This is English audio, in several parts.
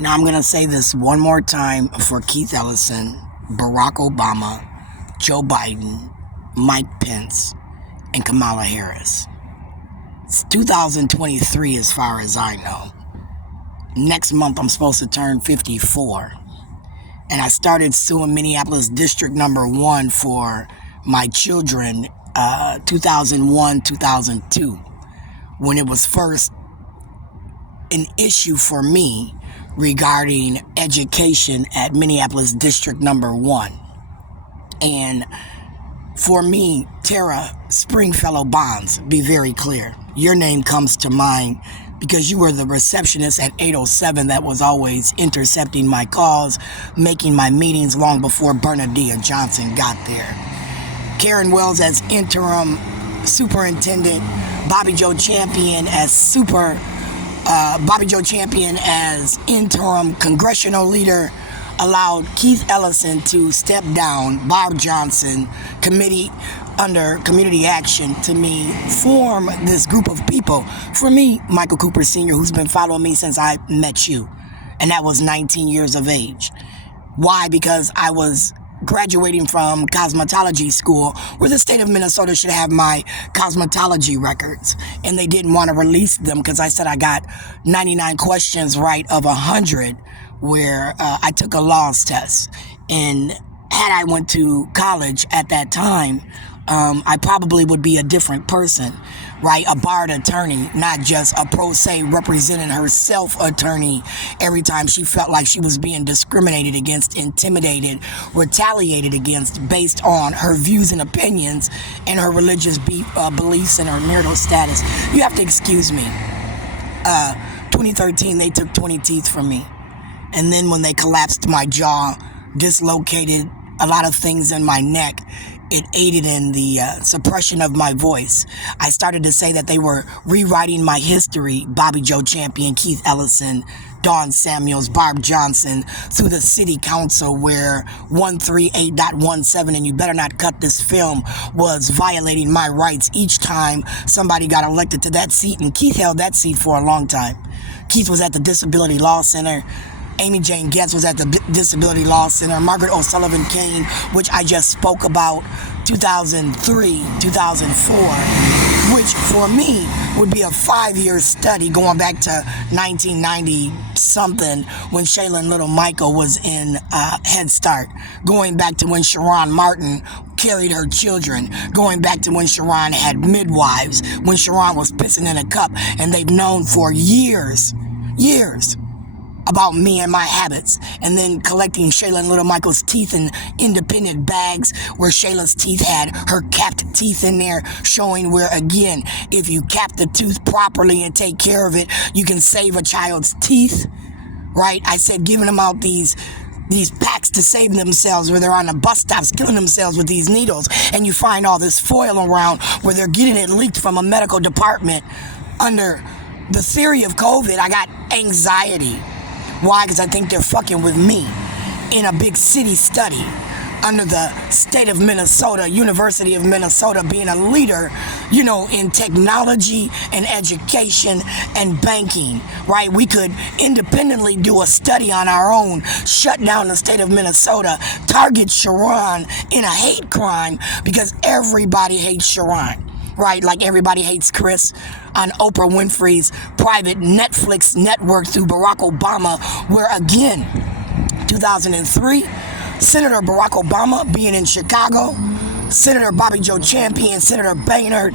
Now I'm going to say this one more time for Keith Ellison, Barack Obama, Joe Biden, Mike Pence, and Kamala Harris. It's 2023 as far as I know. Next month I'm supposed to turn 54. And I started suing Minneapolis District Number 1 for my children 2001, 2002, when it was first an issue for me regarding education at Minneapolis District Number 1. And for me, Tara Springfellow Bonds, be very clear, your name comes to mind because you were the receptionist at 807 that was always intercepting my calls, making my meetings long before Bernadette Johnson got there. Karen Wells as interim superintendent, Bobby Joe Champion as interim congressional leader, allowed Keith Ellison to step down, Bob Johnson, committee under community action, to me form this group of people. For me, Michael Cooper Sr., who's been following me since I met you, and that was 19 years of age. Why? Because I was graduating from cosmetology school, where the state of Minnesota should have my cosmetology records, and they didn't want to release them because I said I got 99 questions right of 100, where I took a laws test. And had I went to college at that time, I probably would be a different person, right? A barred attorney, not just a pro se representing herself attorney every time she felt like she was being discriminated against, intimidated, retaliated against based on her views and opinions and her religious beliefs and her marital status. You have to excuse me. 2013, they took 20 teeth from me. And then when they collapsed my jaw, dislocated a lot of things in my neck, it aided in the suppression of my voice. I started to say that they were rewriting my history, Bobby Joe Champion, Keith Ellison, Dawn Samuels, Barb Johnson, through the city council, where 138.17, and you better not cut this film, was violating my rights each time somebody got elected to that seat. And Keith held that seat for a long time. Keith was at the Disability Law Center. Amy Jane Getz was at the Disability Law Center. Margaret O'Sullivan Kane, which I just spoke about, 2003, 2004, which for me would be a 5-year study going back to 1990-something when Shaylin Little Michael was in Head Start, going back to when Sharon Martin carried her children, going back to when Sharon had midwives, when Sharon was pissing in a cup, and they've known for years, about me and my habits, and then collecting Shaylin Little Michael's teeth in independent bags where Shayla's teeth had her capped teeth in there, showing where, again, if you cap the tooth properly and take care of it, you can save a child's teeth, right? I said giving them out these packs to save themselves, where they're on the bus stops killing themselves with these needles, and you find all this foil around where they're getting it leaked from a medical department. Under the theory of COVID, I got anxiety. Why? Because I think they're fucking with me in a big city study under the state of Minnesota, University of Minnesota, being a leader, in technology and education and banking, right? We could independently do a study on our own, shut down the state of Minnesota, target Sharon in a hate crime because everybody hates Sharon. Right, like everybody hates Chris on Oprah Winfrey's private Netflix network through Barack Obama, where again, 2003, Senator Barack Obama being in Chicago, Senator Bobby Joe Champion, Senator Boehner,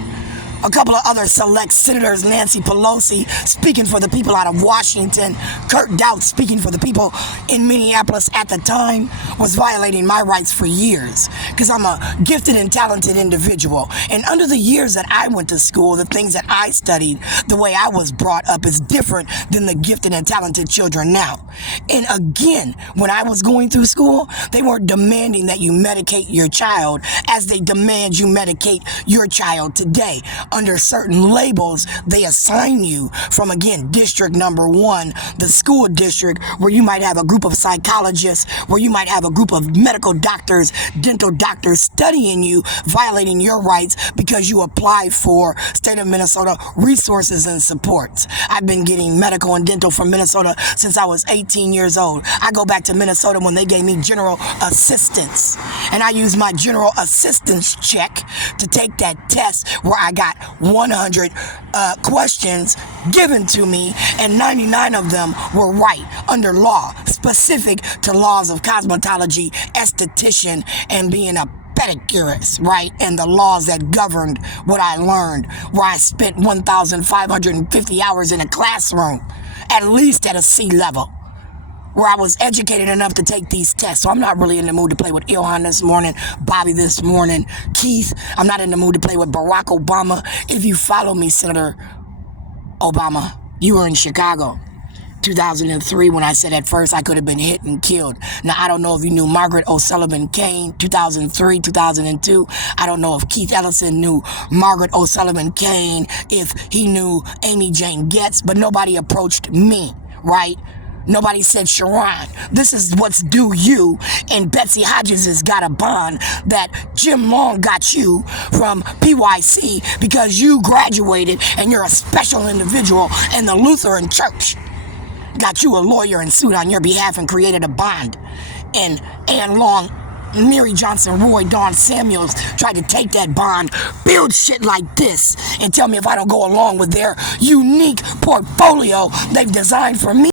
a couple of other select senators, Nancy Pelosi speaking for the people out of Washington, Kurt Doubt speaking for the people in Minneapolis at the time, was violating my rights for years because I'm a gifted and talented individual. And under the years that I went to school, the things that I studied, the way I was brought up is different than the gifted and talented children now. And again, when I was going through school, they weren't demanding that you medicate your child as they demand you medicate your child today. under certain labels they assign you from, again, district number one, the school district, where you might have a group of psychologists, where you might have a group of medical doctors, dental doctors studying you, violating your rights because you applied for state of Minnesota resources and supports. I've been getting medical and dental from Minnesota since I was 18 years old. I go back to Minnesota when they gave me general assistance, and I used my general assistance check to take that test where I got 100 questions given to me, and 99 of them were right under law, specific to laws of cosmetology, esthetician, and being a pedicurist, right? And the laws that governed what I learned, where I spent 1,550 hours in a classroom, at least at a C level, where I was educated enough to take these tests. So I'm not really in the mood to play with Ilhan this morning, Bobby this morning, Keith. I'm not in the mood to play with Barack Obama. If you follow me, Senator Obama, you were in Chicago 2003 when I said at first I could have been hit and killed. Now, I don't know if you knew Margaret O'Sullivan Kane, 2003, 2002. I don't know if Keith Ellison knew Margaret O'Sullivan Kane, if he knew Amy Jane Getz, but nobody approached me, right? Nobody said, Sharon, this is what's due you, and Betsy Hodges has got a bond that Jim Long got you from PYC because you graduated and you're a special individual, and the Lutheran Church got you a lawyer and sued on your behalf and created a bond. And Ann Long, Mary Johnson, Roy, Dawn Samuels tried to take that bond, build shit like this, and tell me if I don't go along with their unique portfolio they've designed for me.